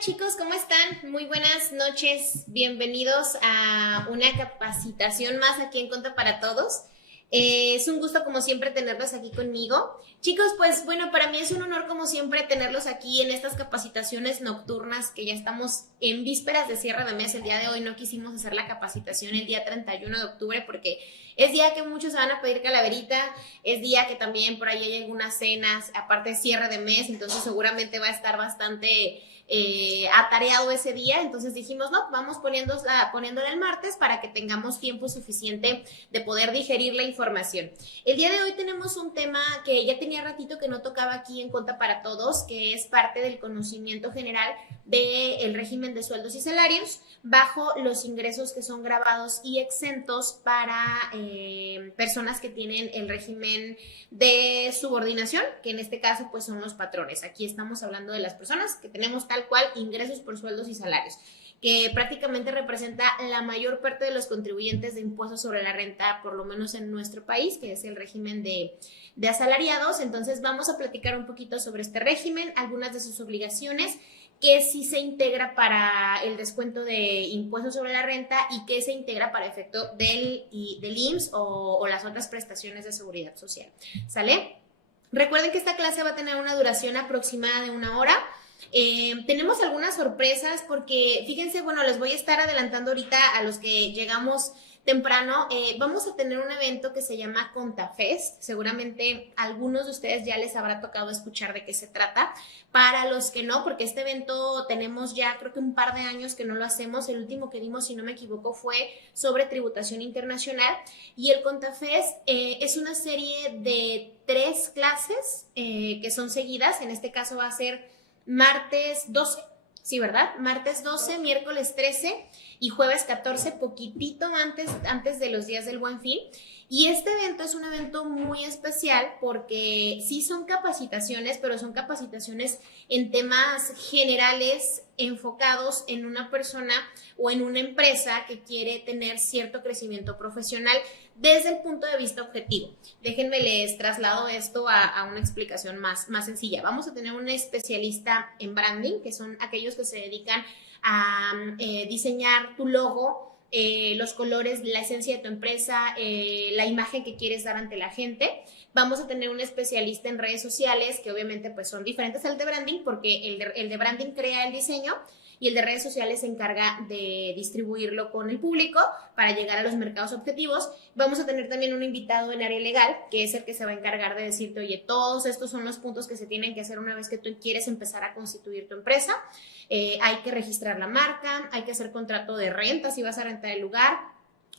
Chicos, ¿cómo están? Muy buenas noches, bienvenidos a una capacitación más aquí en Conta para Todos. Es un gusto como siempre tenerlos aquí conmigo. Chicos, pues bueno, para mí es un honor como siempre tenerlos aquí en estas capacitaciones nocturnas que ya estamos en vísperas de cierre de mes. El día de hoy no quisimos hacer la capacitación el día 31 de octubre porque es día que muchos se van a pedir calaverita, es día que también por ahí hay algunas cenas, aparte de cierre de mes, entonces seguramente va a estar bastante atareado ese día, entonces dijimos, no, vamos poniéndola el martes para que tengamos tiempo suficiente de poder digerir la información. El día de hoy tenemos un tema que ya tenía ratito que no tocaba aquí en Conta para Todos, que es parte del conocimiento general del régimen de sueldos y salarios bajo los ingresos que son grabados y exentos para personas que tienen el régimen de subordinación, que en este caso pues son los patrones. Aquí estamos hablando de las personas que tenemos tal cual ingresos por sueldos y salarios, que prácticamente representa la mayor parte de los contribuyentes de impuestos sobre la renta, por lo menos en nuestro país, que es el régimen de asalariados. Entonces vamos a platicar un poquito sobre este régimen, algunas de sus obligaciones, que sí se integra para el descuento de impuestos sobre la renta y que se integra para efecto del IMSS o las otras prestaciones de seguridad social. ¿Sale? Recuerden que esta clase va a tener una duración aproximada de 1 hora. Tenemos algunas sorpresas porque, fíjense, bueno, les voy a estar adelantando ahorita a los que llegamos temprano. Vamos a tener un evento que se llama ContaFest. Seguramente a algunos de ustedes ya les habrá tocado escuchar de qué se trata. Para los que no, porque este evento tenemos ya creo que un par de años que no lo hacemos. El último que dimos, si no me equivoco, fue sobre tributación internacional. Y el ContaFest es una serie de 3 clases que son seguidas. En este caso va a ser martes 12, sí, ¿verdad? Martes 12, miércoles 13 y jueves 14, poquitito antes de los días del Buen Fin. Y este evento es un evento muy especial porque sí son capacitaciones, pero son capacitaciones en temas generales enfocados en una persona o en una empresa que quiere tener cierto crecimiento profesional desde el punto de vista objetivo. Déjenme les traslado esto a una explicación más sencilla. Vamos a tener un especialista en branding, que son aquellos que se dedican a diseñar tu logo, los colores, la esencia de tu empresa, la imagen que quieres dar ante la gente. Vamos a tener un especialista en redes sociales, que obviamente pues son diferentes al de branding, porque el de branding crea el diseño y el de redes sociales se encarga de distribuirlo con el público para llegar a los mercados objetivos. Vamos a tener también un invitado en área legal, que es el que se va a encargar de decirte, oye, todos estos son los puntos que se tienen que hacer una vez que tú quieres empezar a constituir tu empresa. Hay que registrar la marca, hay que hacer contrato de renta si vas a rentar el lugar,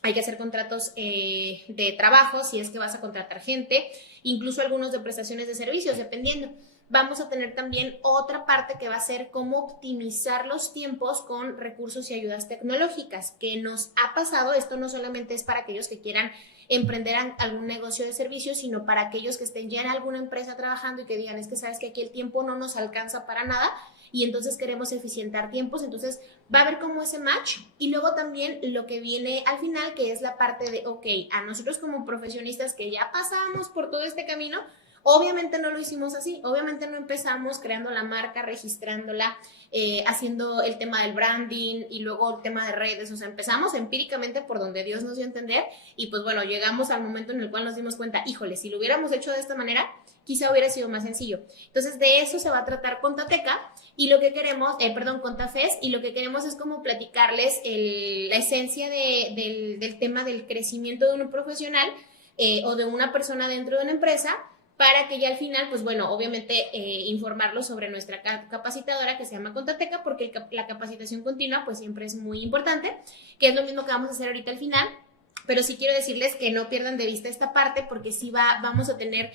hay que hacer contratos de trabajo si es que vas a contratar gente, incluso algunos de prestaciones de servicios, dependiendo. Vamos a tener también otra parte que va a ser cómo optimizar los tiempos con recursos y ayudas tecnológicas, que nos ha pasado. Esto no solamente es para aquellos que quieran emprender algún negocio de servicios, sino para aquellos que estén ya en alguna empresa trabajando y que digan, es que sabes que aquí el tiempo no nos alcanza para nada y entonces queremos eficientar tiempos. Entonces va a haber como ese match. Y luego también lo que viene al final, que es la parte de, ok, a nosotros como profesionistas que ya pasamos por todo este camino, obviamente no lo hicimos así, obviamente no empezamos creando la marca, registrándola, haciendo el tema del branding y luego el tema de redes. O sea, empezamos empíricamente por donde Dios nos dio a entender y pues bueno, llegamos al momento en el cual nos dimos cuenta, híjole, si lo hubiéramos hecho de esta manera, quizá hubiera sido más sencillo. Entonces de eso se va a tratar Contateca y lo que queremos, ContaFest, y lo que queremos es como platicarles la esencia del tema del crecimiento de un profesional o de una persona dentro de una empresa, para que ya al final, pues bueno, obviamente informarlos sobre nuestra capacitadora que se llama Contateca, porque la capacitación continua pues siempre es muy importante, que es lo mismo que vamos a hacer ahorita al final. Pero sí quiero decirles que no pierdan de vista esta parte porque sí vamos a tener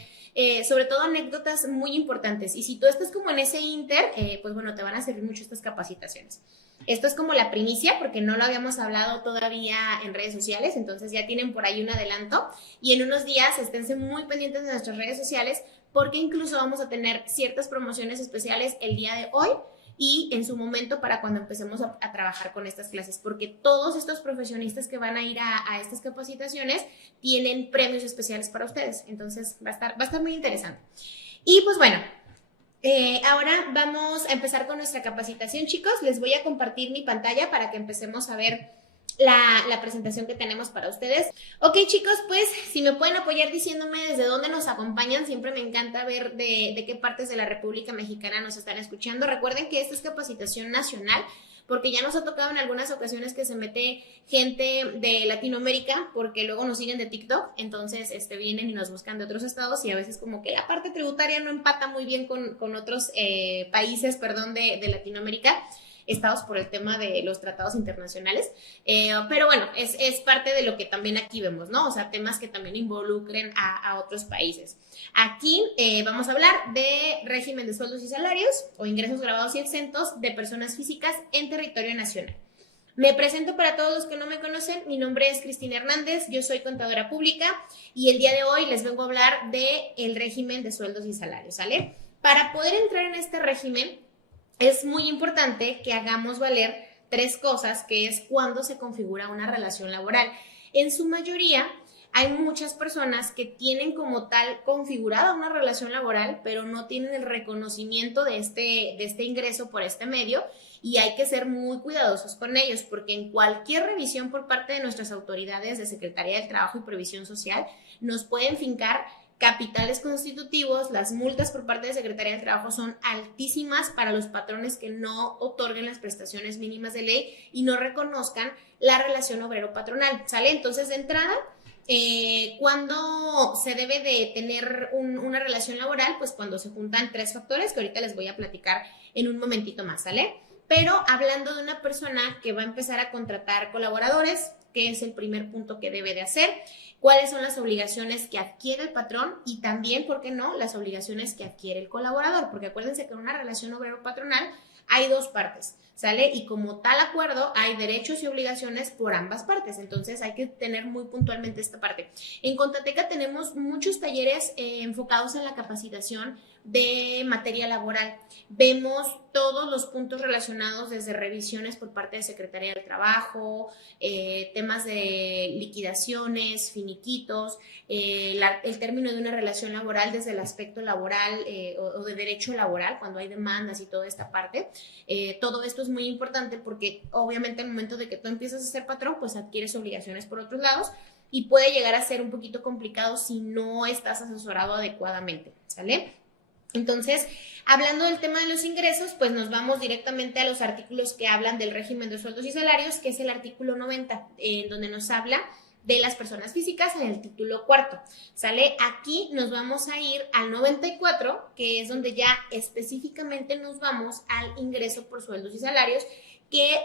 sobre todo anécdotas muy importantes. Y si tú estás como en ese inter, pues bueno, te van a servir mucho estas capacitaciones. Esto es como la primicia porque no lo habíamos hablado todavía en redes sociales, entonces ya tienen por ahí un adelanto y en unos días esténse muy pendientes de nuestras redes sociales porque incluso vamos a tener ciertas promociones especiales el día de hoy y en su momento para cuando empecemos a trabajar con estas clases, porque todos estos profesionistas que van a ir a estas capacitaciones tienen premios especiales para ustedes, entonces va a estar muy interesante. Y pues bueno, Ahora vamos a empezar con nuestra capacitación, chicos. Les voy a compartir mi pantalla para que empecemos a ver la presentación que tenemos para ustedes. Ok, chicos, pues si me pueden apoyar diciéndome desde dónde nos acompañan, siempre me encanta ver de qué partes de la República Mexicana nos están escuchando. Recuerden que esta es capacitación nacional, porque ya nos ha tocado en algunas ocasiones que se mete gente de Latinoamérica, porque luego nos siguen de TikTok, entonces vienen y nos buscan de otros estados y a veces como que la parte tributaria no empata muy bien con otros países, perdón, de Latinoamérica, estados por el tema de los tratados internacionales, pero bueno, es parte de lo que también aquí vemos, ¿no? O sea, temas que también involucren a otros países. Aquí vamos a hablar de régimen de sueldos y salarios o ingresos grabados y exentos de personas físicas en territorio nacional. Me presento para todos los que no me conocen, mi nombre es Cristina Hernández, yo soy contadora pública y el día de hoy les vengo a hablar del régimen de sueldos y salarios, ¿sale? Para poder entrar en este régimen es muy importante que hagamos valer tres cosas, que es cuando se configura una relación laboral. En su mayoría, hay muchas personas que tienen como tal configurada una relación laboral, pero no tienen el reconocimiento de este ingreso por este medio y hay que ser muy cuidadosos con ellos porque en cualquier revisión por parte de nuestras autoridades de Secretaría del Trabajo y Previsión Social nos pueden fincar capitales constitutivos. Las multas por parte de Secretaría del Trabajo son altísimas para los patrones que no otorguen las prestaciones mínimas de ley y no reconozcan la relación obrero-patronal, ¿sale? Entonces, de entrada, cuando se debe de tener una relación laboral, pues cuando se juntan tres factores que ahorita les voy a platicar en un momentito más, ¿sale? Pero hablando de una persona que va a empezar a contratar colaboradores, que es el primer punto que debe de hacer, cuáles son las obligaciones que adquiere el patrón y también, ¿por qué no?, las obligaciones que adquiere el colaborador, porque acuérdense que en una relación obrero-patronal hay dos partes, ¿sale? Y como tal acuerdo hay derechos y obligaciones por ambas partes, entonces hay que tener muy puntualmente esta parte. En Contateca tenemos muchos talleres enfocados en la capacitación de materia laboral. Vemos todos los puntos relacionados desde revisiones por parte de Secretaría del Trabajo, temas de liquidaciones, finiquitos, el término de una relación laboral desde el aspecto laboral o de derecho laboral, cuando hay demandas y toda esta parte. Todo esto es muy importante porque obviamente al momento de que tú empiezas a ser patrón, pues adquieres obligaciones por otros lados y puede llegar a ser un poquito complicado si no estás asesorado adecuadamente, ¿sale? Entonces, hablando del tema de los ingresos, pues nos vamos directamente a los artículos que hablan del régimen de sueldos y salarios, que es el artículo 90, en donde nos habla de las personas físicas en el título cuarto, ¿sale? Aquí nos vamos a ir al 94, que es donde ya específicamente nos vamos al ingreso por sueldos y salarios, que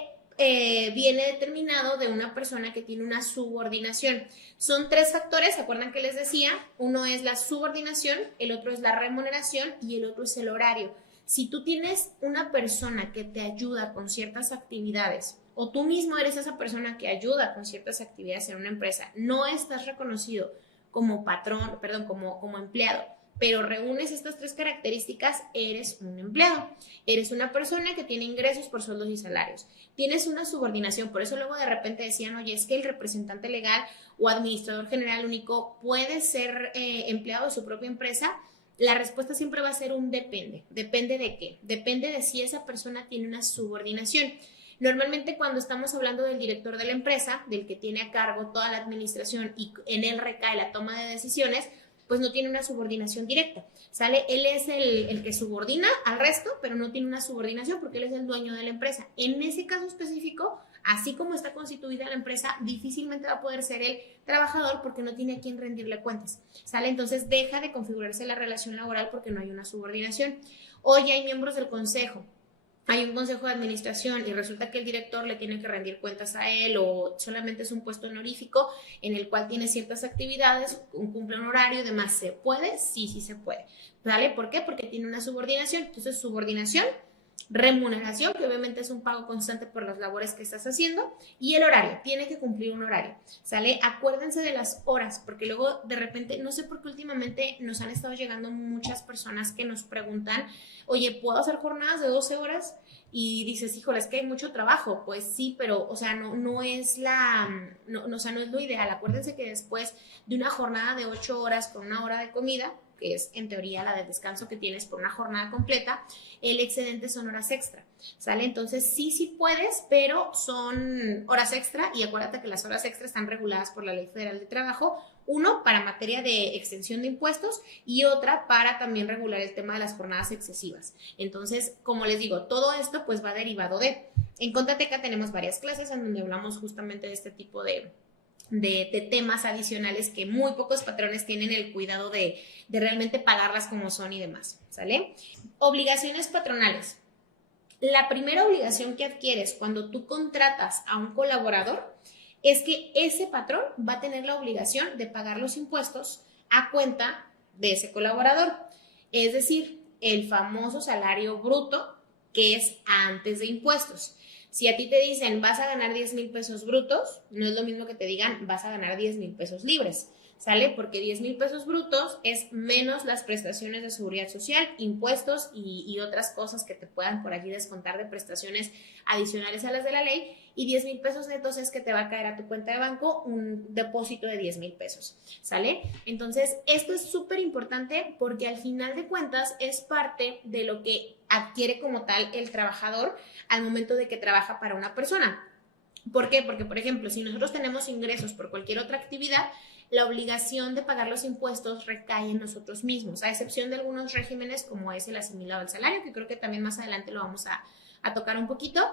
viene determinado de una persona que tiene una subordinación. Son tres factores, ¿se acuerdan que les decía? Uno es la subordinación, el otro es la remuneración y el otro es el horario. Si tú tienes una persona que te ayuda con ciertas actividades o tú mismo eres esa persona que ayuda con ciertas actividades en una empresa, no estás reconocido como patrón, perdón, como empleado, pero reúnes estas tres características, eres un empleado. Eres una persona que tiene ingresos por sueldos y salarios. Tienes una subordinación, por eso luego de repente decían, oye, es que el representante legal o administrador general único puede ser empleado de su propia empresa. La respuesta siempre va a ser un depende. ¿Depende de qué? Depende de si esa persona tiene una subordinación. Normalmente cuando estamos hablando del director de la empresa, del que tiene a cargo toda la administración y en él recae la toma de decisiones, pues no tiene una subordinación directa, ¿sale? Él es el que subordina al resto, pero no tiene una subordinación porque él es el dueño de la empresa. En ese caso específico, así como está constituida la empresa, difícilmente va a poder ser el trabajador porque no tiene a quién rendirle cuentas, ¿sale? Entonces deja de configurarse la relación laboral porque no hay una subordinación. Hoy hay miembros del consejo, hay un consejo de administración y resulta que el director le tiene que rendir cuentas a él o solamente es un puesto honorífico en el cual tiene ciertas actividades, cumple un horario y demás. ¿Se puede? Sí, sí se puede. ¿Vale? ¿Por qué? Porque tiene una subordinación. Entonces, subordinación, remuneración, que obviamente es un pago constante por las labores que estás haciendo, y el horario, tiene que cumplir un horario, ¿sale? Acuérdense de las horas, porque luego de repente, no sé por qué últimamente nos han estado llegando muchas personas que nos preguntan, oye, ¿puedo hacer jornadas de 12 horas? Y dices, híjole, es que hay mucho trabajo. Pues sí, pero, o sea, no es o sea, no es lo ideal. Acuérdense que después de una jornada de 8 horas con una hora de comida, que es en teoría la de descanso que tienes por una jornada completa, el excedente son horas extra, ¿sale? Entonces sí puedes, pero son horas extra y acuérdate que las horas extra están reguladas por la Ley Federal de Trabajo, uno para materia de extensión de impuestos y otra para también regular el tema de las jornadas excesivas. Entonces, como les digo, todo esto pues va derivado de... En Contateca tenemos varias clases en donde hablamos justamente de este tipo de temas adicionales que muy pocos patrones tienen el cuidado de realmente pagarlas como son y demás, ¿sale? Obligaciones patronales. La primera obligación que adquieres cuando tú contratas a un colaborador es que ese patrón va a tener la obligación de pagar los impuestos a cuenta de ese colaborador. Es decir, el famoso salario bruto que es antes de impuestos. Si a ti te dicen vas a ganar 10,000 pesos brutos, no es lo mismo que te digan vas a ganar 10,000 pesos libres, ¿sale? Porque 10,000 pesos brutos es menos las prestaciones de seguridad social, impuestos y otras cosas que te puedan por allí descontar de prestaciones adicionales a las de la ley, y 10,000 pesos netos es que te va a caer a tu cuenta de banco un depósito de 10,000 pesos, ¿sale? Entonces, esto es súper importante porque al final de cuentas es parte de lo que adquiere como tal el trabajador al momento de que trabaja para una persona. ¿Por qué? Porque, por ejemplo, si nosotros tenemos ingresos por cualquier otra actividad, la obligación de pagar los impuestos recae en nosotros mismos, a excepción de algunos regímenes como es el asimilado al salario, que creo que también más adelante lo vamos a tocar un poquito.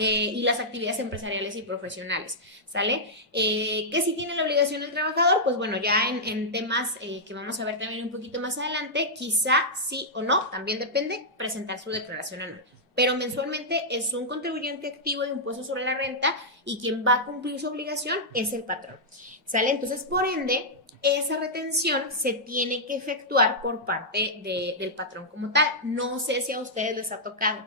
Y las actividades empresariales y profesionales, ¿sale? Que si tiene la obligación el trabajador, pues bueno, ya en temas que vamos a ver también un poquito más adelante, quizá sí o no, también depende, presentar su declaración anual. Pero mensualmente es un contribuyente activo de impuestos sobre la renta y quien va a cumplir su obligación es el patrón, ¿sale? Entonces, por ende, esa retención se tiene que efectuar por parte del patrón como tal. No sé si a ustedes les ha tocado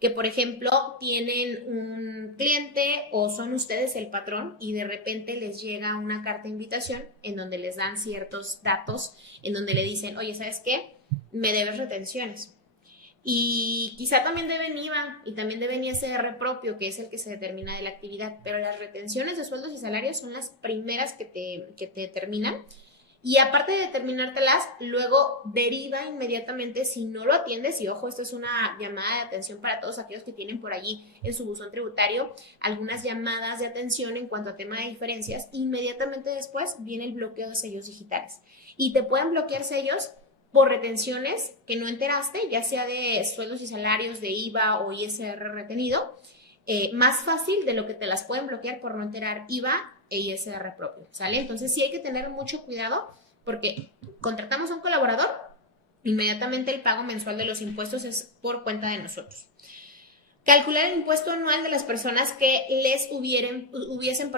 que, por ejemplo, tienen un cliente o son ustedes el patrón y de repente les llega una carta de invitación en donde les dan ciertos datos, en donde le dicen, oye, ¿sabes qué? Me debes retenciones. Y quizá también deben IVA y también deben ISR propio, que es el que se determina de la actividad, pero las retenciones de sueldos y salarios son las primeras que te determinan. Y aparte de determinártelas, luego deriva inmediatamente si no lo atiendes, y ojo, esto es una llamada de atención para todos aquellos que tienen por allí en su buzón tributario algunas llamadas de atención en cuanto a tema de diferencias, inmediatamente después viene el bloqueo de sellos digitales. Y te pueden bloquear sellos por retenciones que no enteraste, ya sea de sueldos y salarios, de IVA o ISR retenido, más fácil de lo que te las pueden bloquear por no enterar IVA e ISR propio, ¿sale? Entonces sí hay que tener mucho cuidado porque contratamos a un colaborador, inmediatamente el pago mensual de los impuestos es por cuenta de nosotros. Calcular el impuesto anual de las personas que les hubiesen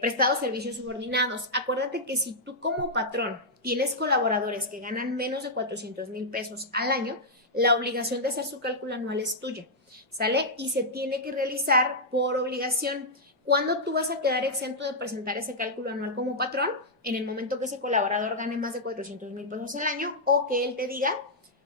prestado servicios subordinados. Acuérdate que si tú como patrón tienes colaboradores que ganan menos de 400,000 pesos al año, la obligación de hacer su cálculo anual es tuya, ¿sale? Y se tiene que realizar por obligación. ¿Cuándo tú vas a quedar exento de presentar ese cálculo anual como patrón? En el momento que ese colaborador gane más de 400,000 pesos al año o que él te diga,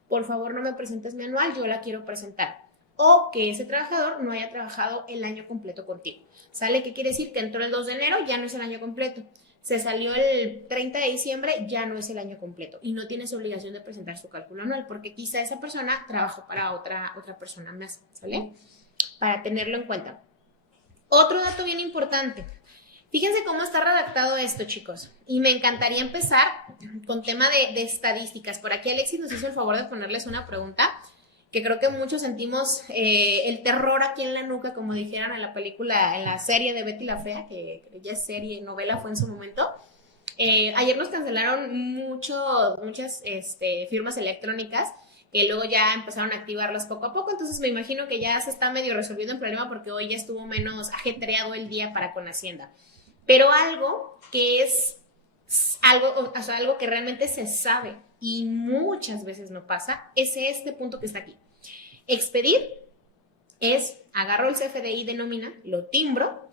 por favor no me presentes mi anual, yo la quiero presentar. O que ese trabajador no haya trabajado el año completo contigo, ¿sale? ¿Qué quiere decir? Que entró el 2 de enero, ya no es el año completo. Se salió el 30 de diciembre, ya no es el año completo y no tienes obligación de presentar su cálculo anual porque quizá esa persona trabajó para otra persona más, ¿sale? Para tenerlo en cuenta. Otro dato bien importante. Fíjense cómo está redactado esto, chicos. Y me encantaría empezar con tema de estadísticas. Por aquí Alexis nos hizo el favor de ponerles una pregunta que creo que muchos sentimos el terror aquí en la nuca, como dijeran en la película, en la serie de Betty la Fea, que ya es serie, novela fue en su momento. Ayer nos cancelaron muchas firmas electrónicas que luego ya empezaron a activarlas poco a poco, entonces me imagino que ya se está medio resolviendo el problema porque hoy ya estuvo menos ajetreado el día para con Hacienda. Pero algo que es algo que realmente se sabe y muchas veces no pasa, es este punto que está aquí. Expedir es, agarro el CFDI de nómina, lo timbro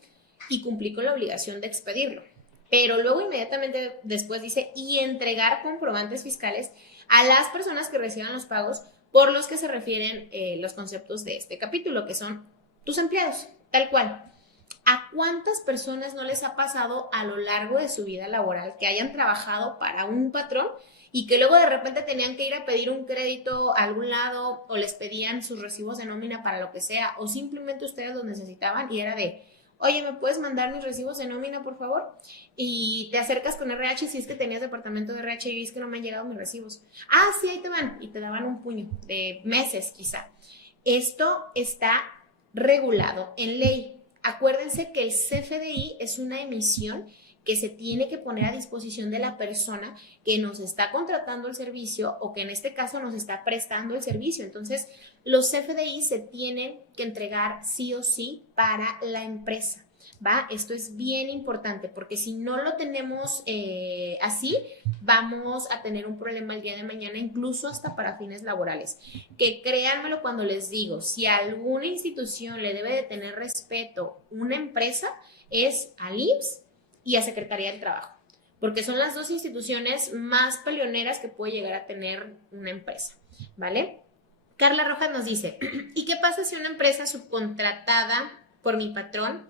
y cumplí con la obligación de expedirlo. Pero luego inmediatamente después dice, y entregar comprobantes fiscales a las personas que reciban los pagos por los que se refieren los conceptos de este capítulo, que son tus empleados, tal cual. ¿A cuántas personas no les ha pasado a lo largo de su vida laboral que hayan trabajado para un patrón y que luego de repente tenían que ir a pedir un crédito a algún lado o les pedían sus recibos de nómina para lo que sea, o simplemente ustedes los necesitaban y era de, oye, ¿me puedes mandar mis recibos de nómina, por favor? Y te acercas con RH si es que tenías departamento de RH y ves que no me han llegado mis recibos. Ah, sí, ahí te van. Y te daban un puño de meses quizá. Esto está regulado en ley. Acuérdense que el CFDI es una emisión que se tiene que poner a disposición de la persona que nos está contratando el servicio o que en este caso nos está prestando el servicio. Entonces, los CFDI se tienen que entregar sí o sí para la empresa, ¿va? Esto es bien importante porque si no lo tenemos así, vamos a tener un problema el día de mañana, incluso hasta para fines laborales. Que créanmelo cuando les digo, si a alguna institución le debe de tener respeto una empresa, es al IMSS y a Secretaría del Trabajo, porque son las dos instituciones más peleoneras que puede llegar a tener una empresa, ¿vale? Carla Rojas nos dice, ¿y qué pasa si una empresa subcontratada por mi patrón,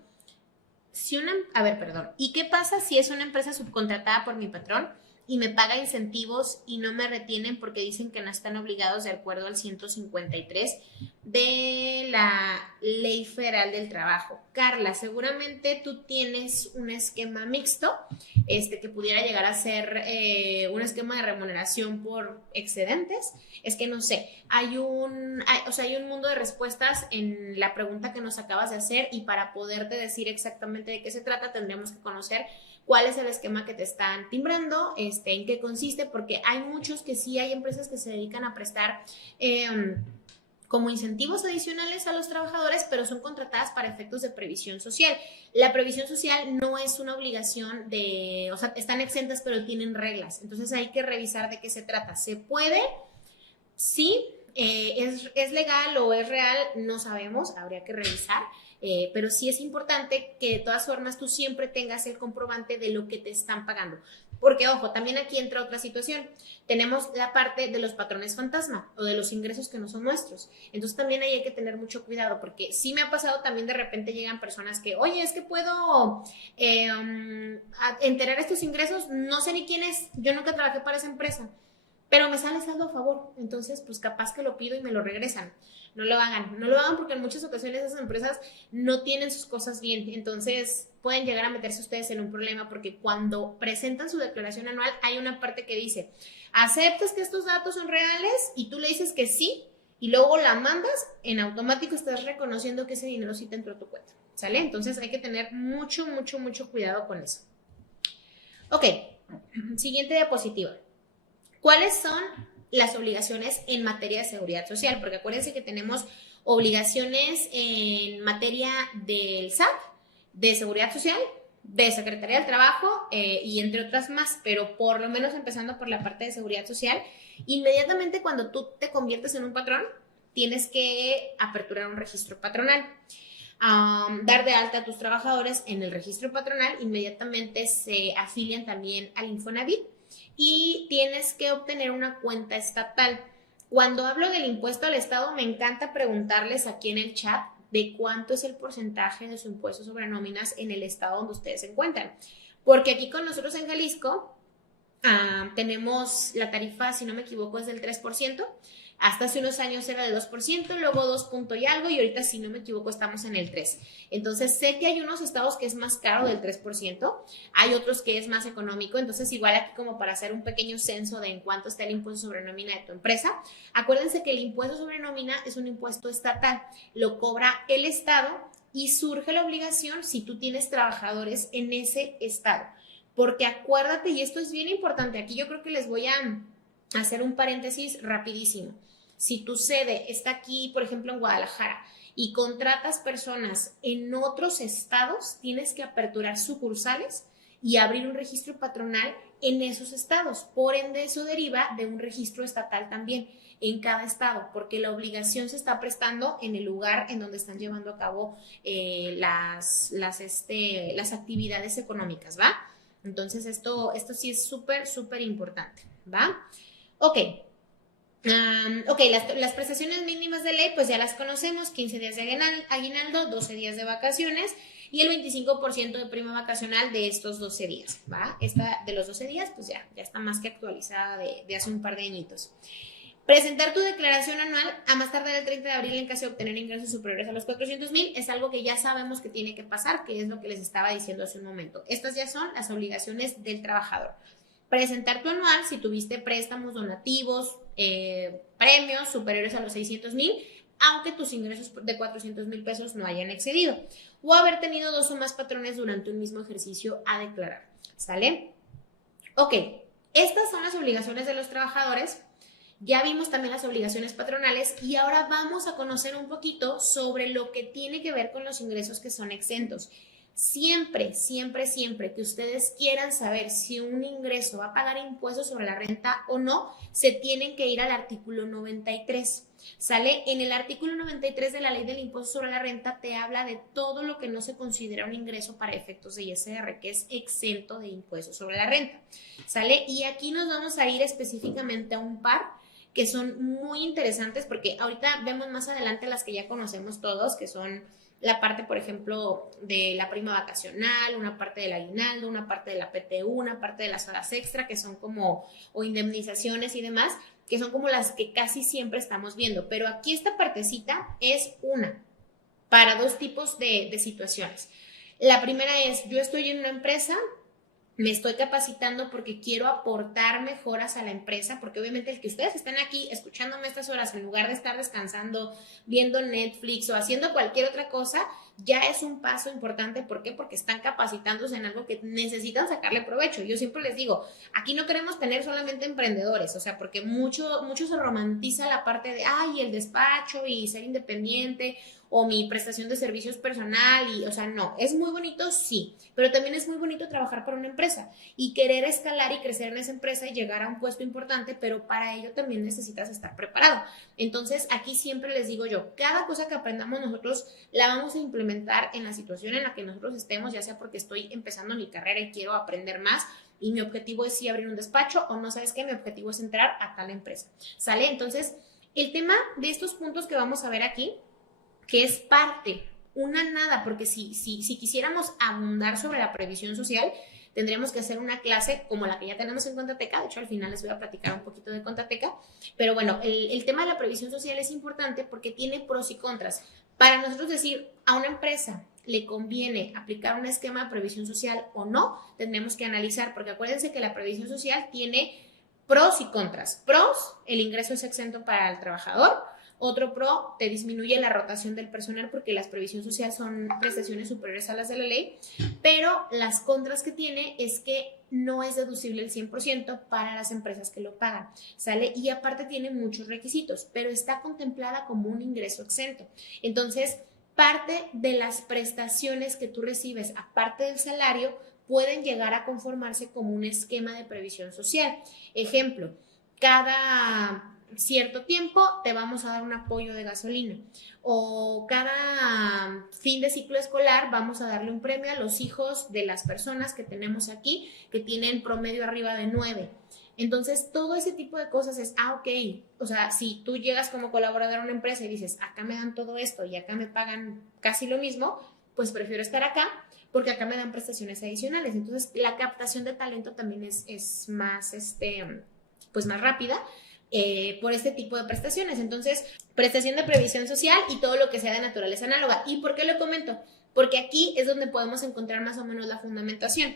¿y qué pasa si es una empresa subcontratada por mi patrón y me paga incentivos y no me retienen porque dicen que no están obligados de acuerdo al 153 de la Ley Federal del Trabajo? Carla, seguramente tú tienes un esquema mixto, que pudiera llegar a ser un esquema de remuneración por excedentes. Es que no sé, hay un mundo de respuestas en la pregunta que nos acabas de hacer y para poderte decir exactamente de qué se trata tendríamos que conocer cuál es el esquema que te están timbrando, en qué consiste, porque hay muchos que sí, hay empresas que se dedican a prestar como incentivos adicionales a los trabajadores, pero son contratadas para efectos de previsión social. La previsión social no es una obligación o sea, están exentas, pero tienen reglas. Entonces hay que revisar de qué se trata. ¿Se puede? Sí. ¿Es legal o es real? No sabemos, habría que revisar. Pero sí es importante que de todas formas tú siempre tengas el comprobante de lo que te están pagando. Porque, ojo, también aquí entra otra situación. Tenemos la parte de los patrones fantasma o de los ingresos que no son nuestros. Entonces también ahí hay que tener mucho cuidado porque sí me ha pasado también de repente llegan personas que, oye, es que puedo enterar estos ingresos, no sé ni quién es, yo nunca trabajé para esa empresa, pero me sale saldo a favor. Entonces, pues capaz que lo pido y me lo regresan. No lo hagan porque en muchas ocasiones esas empresas no tienen sus cosas bien, entonces pueden llegar a meterse ustedes en un problema porque cuando presentan su declaración anual hay una parte que dice, ¿aceptas que estos datos son reales? Y tú le dices que sí y luego la mandas, en automático estás reconociendo que ese dinero sí te entró a tu cuenta, ¿sale? Entonces hay que tener mucho, mucho, mucho cuidado con eso. Ok, siguiente diapositiva. ¿Cuáles son las obligaciones en materia de seguridad social? Porque acuérdense que tenemos obligaciones en materia del SAT, de seguridad social, de Secretaría del Trabajo y entre otras más, pero por lo menos empezando por la parte de seguridad social, inmediatamente cuando tú te conviertes en un patrón, tienes que aperturar un registro patronal. Dar de alta a tus trabajadores en el registro patronal, inmediatamente se afilian también al Infonavit y tienes que obtener una cuenta estatal. Cuando hablo del impuesto al Estado, me encanta preguntarles aquí en el chat de cuánto es el porcentaje de su impuesto sobre nóminas en el estado donde ustedes se encuentran. Porque aquí con nosotros en Jalisco tenemos la tarifa, si no me equivoco, es del 3%. Hasta hace unos años era de 2%, luego 2 punto y algo, y ahorita, si no me equivoco, estamos en el 3%. Entonces, sé que hay unos estados que es más caro del 3%, hay otros que es más económico, entonces igual aquí como para hacer un pequeño censo de en cuánto está el impuesto sobre nómina de tu empresa, acuérdense que el impuesto sobre nómina es un impuesto estatal, lo cobra el estado y surge la obligación si tú tienes trabajadores en ese estado. Porque acuérdate, y esto es bien importante, aquí yo creo que les voy a hacer un paréntesis rapidísimo. Si tu sede está aquí, por ejemplo, en Guadalajara, y contratas personas en otros estados, tienes que aperturar sucursales y abrir un registro patronal en esos estados. Por ende, eso deriva de un registro estatal también en cada estado, porque la obligación se está prestando en el lugar en donde están llevando a cabo las actividades económicas, ¿va? Entonces, esto sí es súper, súper importante, ¿va? Ok. Ok, las prestaciones mínimas de ley, pues ya las conocemos: 15 días de aguinaldo, 12 días de vacaciones y el 25% de prima vacacional de estos 12 días, ¿va? Esta de los 12 días, pues ya está más que actualizada de hace un par de añitos. Presentar tu declaración anual a más tardar el 30 de abril en caso de obtener ingresos superiores a los 400,000 es algo que ya sabemos que tiene que pasar, que es lo que les estaba diciendo hace un momento. Estas ya son las obligaciones del trabajador. Presentar tu anual si tuviste préstamos, donativos, premios superiores a los 600,000, aunque tus ingresos de 400,000 pesos no hayan excedido, o haber tenido 2 o más patrones durante un mismo ejercicio a declarar. ¿Sale? Ok, estas son las obligaciones de los trabajadores. Ya vimos también las obligaciones patronales y ahora vamos a conocer un poquito sobre lo que tiene que ver con los ingresos que son exentos. Siempre, siempre, siempre que ustedes quieran saber si un ingreso va a pagar impuestos sobre la renta o no, se tienen que ir al artículo 93. ¿Sale? En el artículo 93 de la Ley del Impuesto sobre la Renta te habla de todo lo que no se considera un ingreso para efectos de ISR, que es exento de impuestos sobre la renta. ¿Sale? Y aquí nos vamos a ir específicamente a un par que son muy interesantes, porque ahorita vemos más adelante las que ya conocemos todos, que son la parte, por ejemplo, de la prima vacacional, una parte del aguinaldo, una parte de la PTU, una parte de las horas extra, que son como, o indemnizaciones y demás, que son como las que casi siempre estamos viendo. Pero aquí esta partecita es una, para 2 tipos de situaciones. La primera es: yo estoy en una empresa, me estoy capacitando porque quiero aportar mejoras a la empresa, porque obviamente el que ustedes estén aquí escuchándome estas horas en lugar de estar descansando, viendo Netflix o haciendo cualquier otra cosa, ya es un paso importante. ¿Por qué? Porque están capacitándose en algo que necesitan sacarle provecho. Yo siempre les digo, aquí no queremos tener solamente emprendedores, o sea, porque mucho se romantiza la parte de, ay, el despacho y ser independiente o mi prestación de servicios personal, y, o sea, no, es muy bonito, sí, pero también es muy bonito trabajar para una empresa y querer escalar y crecer en esa empresa y llegar a un puesto importante, pero para ello también necesitas estar preparado. Entonces, aquí siempre les digo yo, cada cosa que aprendamos nosotros la vamos a implementar en la situación en la que nosotros estemos, ya sea porque estoy empezando mi carrera y quiero aprender más, y mi objetivo es sí abrir un despacho, o no, ¿sabes qué? Mi objetivo es entrar a tal empresa, ¿sale? Entonces, el tema de estos puntos que vamos a ver aquí, que es parte, una nada, porque si quisiéramos abundar sobre la previsión social, tendríamos que hacer una clase como la que ya tenemos en Contateca. De hecho, al final les voy a platicar un poquito de Contateca, pero bueno, el tema de la previsión social es importante porque tiene pros y contras. Para nosotros decir a una empresa le conviene aplicar un esquema de previsión social o no, tendremos que analizar, porque acuérdense que la previsión social tiene pros y contras. Pros: el ingreso es exento para el trabajador. Otro pro: te disminuye la rotación del personal porque las previsiones sociales son prestaciones superiores a las de la ley, pero las contras que tiene es que no es deducible el 100% para las empresas que lo pagan, ¿sale? Y aparte tiene muchos requisitos, pero está contemplada como un ingreso exento. Entonces, parte de las prestaciones que tú recibes, aparte del salario, pueden llegar a conformarse como un esquema de previsión social. Ejemplo: cada cierto tiempo te vamos a dar un apoyo de gasolina, o cada fin de ciclo escolar vamos a darle un premio a los hijos de las personas que tenemos aquí que tienen promedio arriba de 9. Entonces, todo ese tipo de cosas es, ok, o sea, si tú llegas como colaborador a una empresa y dices, acá me dan todo esto y acá me pagan casi lo mismo, pues prefiero estar acá porque acá me dan prestaciones adicionales. Entonces, la captación de talento también es más, pues más rápida, por este tipo de prestaciones. Entonces, prestación de previsión social y todo lo que sea de naturaleza análoga. ¿Y por qué lo comento? Porque aquí es donde podemos encontrar más o menos la fundamentación,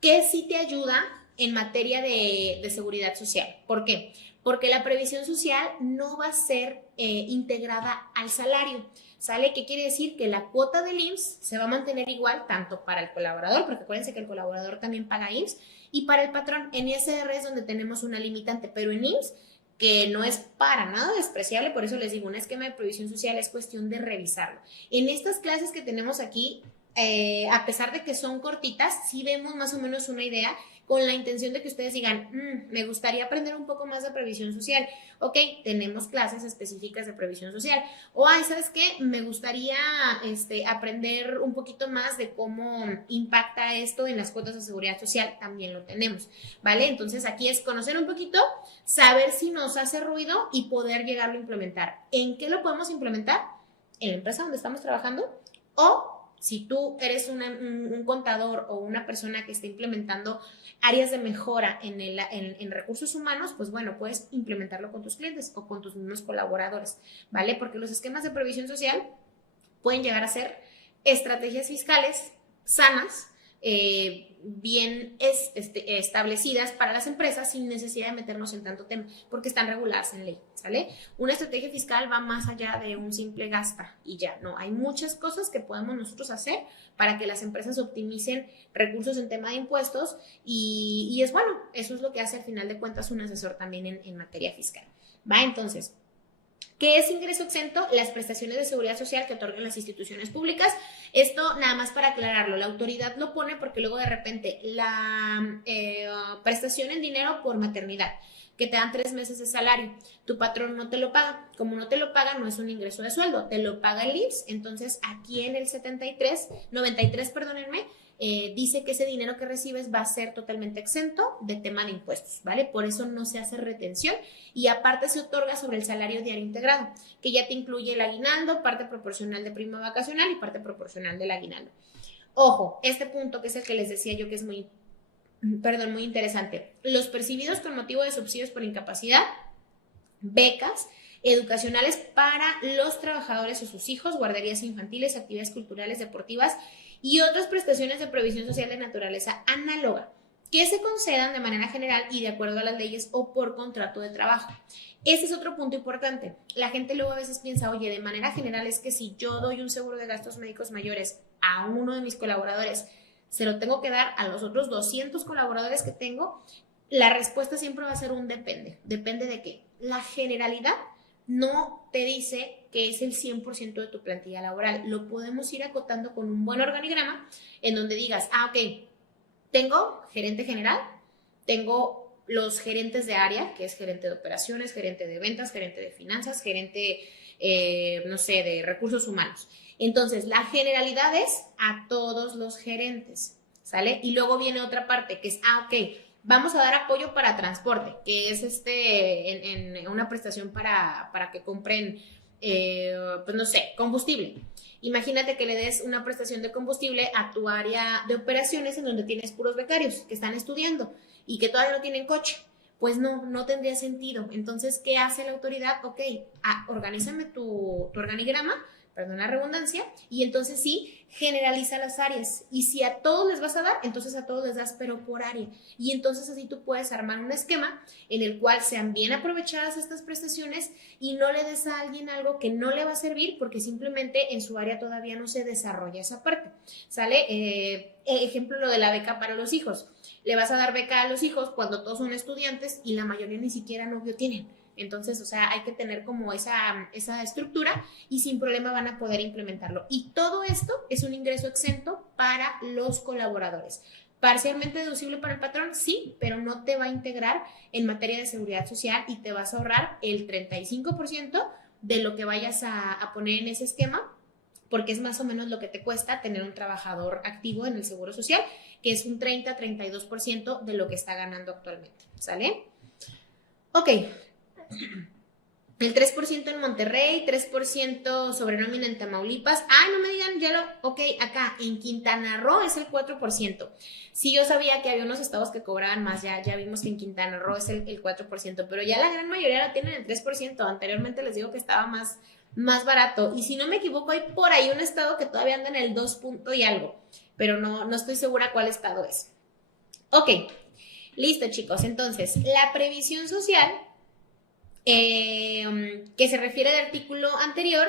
que sí te ayuda en materia de seguridad social. ¿Por qué? Porque la previsión social no va a ser integrada al salario, ¿sale? ¿Qué quiere decir? Que la cuota del IMSS se va a mantener igual tanto para el colaborador, porque acuérdense que el colaborador también paga IMSS, y para el patrón. En ISR es donde tenemos una limitante, pero en IMSS, que no es para nada despreciable, por eso les digo, un esquema de previsión social es cuestión de revisarlo. En estas clases que tenemos aquí, a pesar de que son cortitas, sí vemos más o menos una idea con la intención de que ustedes digan, me gustaría aprender un poco más de previsión social. Ok, tenemos clases específicas de previsión social. O, ay, ¿sabes qué? Me gustaría aprender un poquito más de cómo impacta esto en las cuotas de seguridad social. También lo tenemos, ¿vale? Entonces aquí es conocer un poquito, saber si nos hace ruido y poder llegarlo a implementar. ¿En qué lo podemos implementar? En la empresa donde estamos trabajando, o si tú eres un contador o una persona que está implementando áreas de mejora en recursos humanos, pues bueno, puedes implementarlo con tus clientes o con tus mismos colaboradores, ¿vale? Porque los esquemas de previsión social pueden llegar a ser estrategias fiscales sanas, bien establecidas para las empresas sin necesidad de meternos en tanto tema, porque están reguladas en ley, ¿sale? Una estrategia fiscal va más allá de un simple gasta y ya, no, hay muchas cosas que podemos nosotros hacer para que las empresas optimicen recursos en tema de impuestos y es bueno, eso es lo que hace al final de cuentas un asesor también en materia fiscal, ¿va? Entonces, ¿qué es ingreso exento? Las prestaciones de seguridad social que otorgan las instituciones públicas. Esto nada más para aclararlo, la autoridad lo pone porque luego de repente la prestación en dinero por maternidad, que te dan 3 meses de salario, tu patrón no te lo paga. Como no te lo paga, no es un ingreso de sueldo, te lo paga el IMSS. Entonces, aquí en el 93, perdónenme, dice que ese dinero que recibes va a ser totalmente exento de tema de impuestos, ¿vale? Por eso no se hace retención y aparte se otorga sobre el salario diario integrado, que ya te incluye el aguinaldo, parte proporcional de prima vacacional y parte proporcional del aguinaldo. Ojo, este punto que es el que les decía yo que es muy interesante. Los percibidos con motivo de subsidios por incapacidad, becas educacionales para los trabajadores o sus hijos, guarderías infantiles, actividades culturales, deportivas y otras prestaciones de provisión social de naturaleza análoga que se concedan de manera general y de acuerdo a las leyes o por contrato de trabajo. Ese es otro punto importante. La gente luego a veces piensa, oye, de manera general es que si yo doy un seguro de gastos médicos mayores a uno de mis colaboradores, se lo tengo que dar a los otros 200 colaboradores que tengo. La respuesta siempre va a ser un depende. ¿Depende de qué? La generalidad no te dice que es el 100% de tu plantilla laboral. Lo podemos ir acotando con un buen organigrama en donde digas, ok, tengo gerente general, tengo los gerentes de área, que es gerente de operaciones, gerente de ventas, gerente de finanzas, gerente, no sé, de recursos humanos. Entonces, la generalidad es a todos los gerentes, ¿sale? Y luego viene otra parte que es, ok, vamos a dar apoyo para transporte, que es en una prestación para que compren, pues no sé, combustible. Imagínate que le des una prestación de combustible a tu área de operaciones en donde tienes puros becarios que están estudiando y que todavía no tienen coche. Pues no tendría sentido. Entonces, ¿qué hace la autoridad? Ok, organízame tu organigrama, perdón la redundancia, y entonces sí, generaliza las áreas. Y si a todos les vas a dar, entonces a todos les das, pero por área. Y entonces así tú puedes armar un esquema en el cual sean bien aprovechadas estas prestaciones y no le des a alguien algo que no le va a servir porque simplemente en su área todavía no se desarrolla esa parte, ¿sale? Ejemplo, lo de la beca para los hijos. Le vas a dar beca a los hijos cuando todos son estudiantes y la mayoría ni siquiera novio tienen. Entonces, o sea, hay que tener como esa estructura y sin problema van a poder implementarlo. Y todo esto es un ingreso exento para los colaboradores. Parcialmente deducible para el patrón, sí, pero no te va a integrar en materia de seguridad social y te vas a ahorrar el 35% de lo que vayas a poner en ese esquema, porque es más o menos lo que te cuesta tener un trabajador activo en el Seguro Social, que es un 30-32% de lo que está ganando actualmente, ¿sale? Ok. El 3% en Monterrey, 3% sobre nómina en Tamaulipas. Ay, no me digan, ok, acá en Quintana Roo es el 4%. Sí, yo sabía que había unos estados que cobraban más, ya vimos que en Quintana Roo es el 4%, pero ya la gran mayoría la tienen el 3%. Anteriormente les digo que estaba más barato. Y si no me equivoco, hay por ahí un estado que todavía anda en el 2 punto y algo, pero no estoy segura cuál estado es. Ok, listo chicos. Entonces, la previsión social, que se refiere al artículo anterior,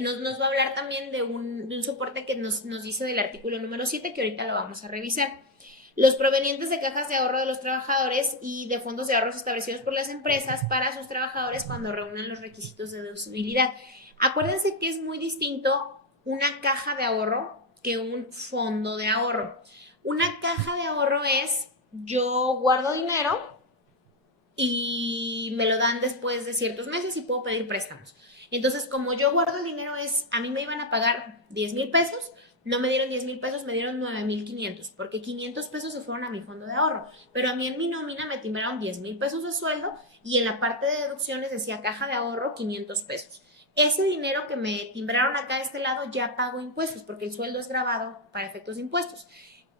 nos va a hablar también de un soporte que nos dice del artículo número 7, que ahorita lo vamos a revisar. Los provenientes de cajas de ahorro de los trabajadores y de fondos de ahorros establecidos por las empresas para sus trabajadores cuando reúnan los requisitos de deducibilidad. Acuérdense que es muy distinto una caja de ahorro que un fondo de ahorro. Una caja de ahorro es, yo guardo dinero y me lo dan después de ciertos meses y puedo pedir préstamos. Entonces, como yo guardo el dinero a mí me iban a pagar 10,000 pesos, no me dieron 10,000 pesos, me dieron 9,500, porque 500 pesos se fueron a mi fondo de ahorro, pero a mí en mi nómina me timbraron 10,000 pesos de sueldo y en la parte de deducciones decía caja de ahorro 500 pesos. Ese dinero que me timbraron acá a este lado ya pago impuestos, porque el sueldo es grabado para efectos de impuestos.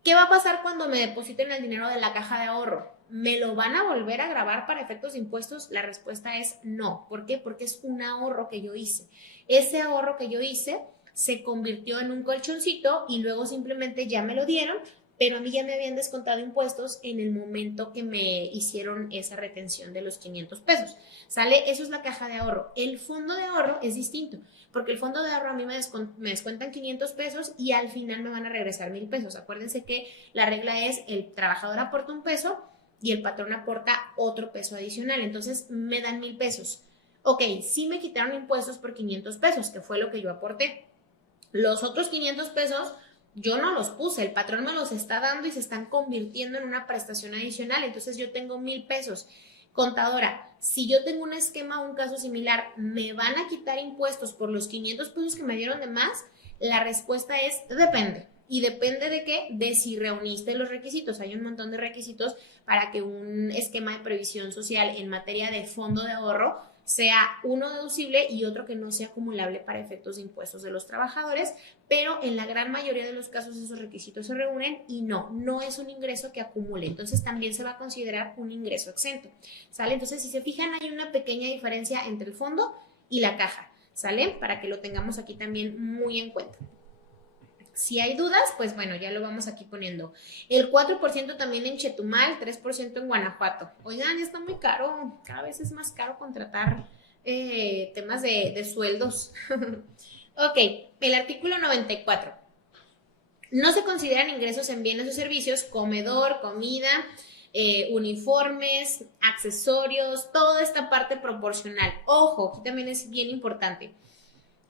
¿Qué va a pasar cuando me depositen el dinero de la caja de ahorro? ¿Me lo van a volver a grabar para efectos de impuestos? La respuesta es no. ¿Por qué? Porque es un ahorro que yo hice. Ese ahorro que yo hice se convirtió en un colchoncito y luego simplemente ya me lo dieron, pero a mí ya me habían descontado impuestos en el momento que me hicieron esa retención de los 500 pesos. ¿Sale? Eso es la caja de ahorro. El fondo de ahorro es distinto, porque el fondo de ahorro a mí me descuentan 500 pesos y al final me van a regresar 1,000 pesos. Acuérdense que la regla es el trabajador aporta un peso y el patrón aporta otro peso adicional. Entonces me dan 1,000 pesos. Ok, sí me quitaron impuestos por 500 pesos, que fue lo que yo aporté. Los otros 500 pesos yo no los puse, el patrón me los está dando y se están convirtiendo en una prestación adicional. Entonces yo tengo 1,000 pesos. Contadora, si yo tengo un esquema o un caso similar, ¿me van a quitar impuestos por los 500 pesos que me dieron de más? La respuesta es depende. ¿Y depende de qué? De si reuniste los requisitos. Hay un montón de requisitos para que un esquema de previsión social en materia de fondo de ahorro sea uno deducible y otro que no sea acumulable para efectos de impuestos de los trabajadores, pero en la gran mayoría de los casos esos requisitos se reúnen y no es un ingreso que acumule, entonces también se va a considerar un ingreso exento, ¿sale? Entonces, si se fijan, hay una pequeña diferencia entre el fondo y la caja, ¿sale? Para que lo tengamos aquí también muy en cuenta. Si hay dudas, pues bueno, ya lo vamos aquí poniendo. El 4% también en Chetumal, 3% en Guanajuato. Oigan, está muy caro, cada vez es más caro contratar temas de sueldos. Ok, el artículo 94. No se consideran ingresos en bienes o servicios, comedor, comida, uniformes, accesorios, toda esta parte proporcional. Ojo, aquí también es bien importante.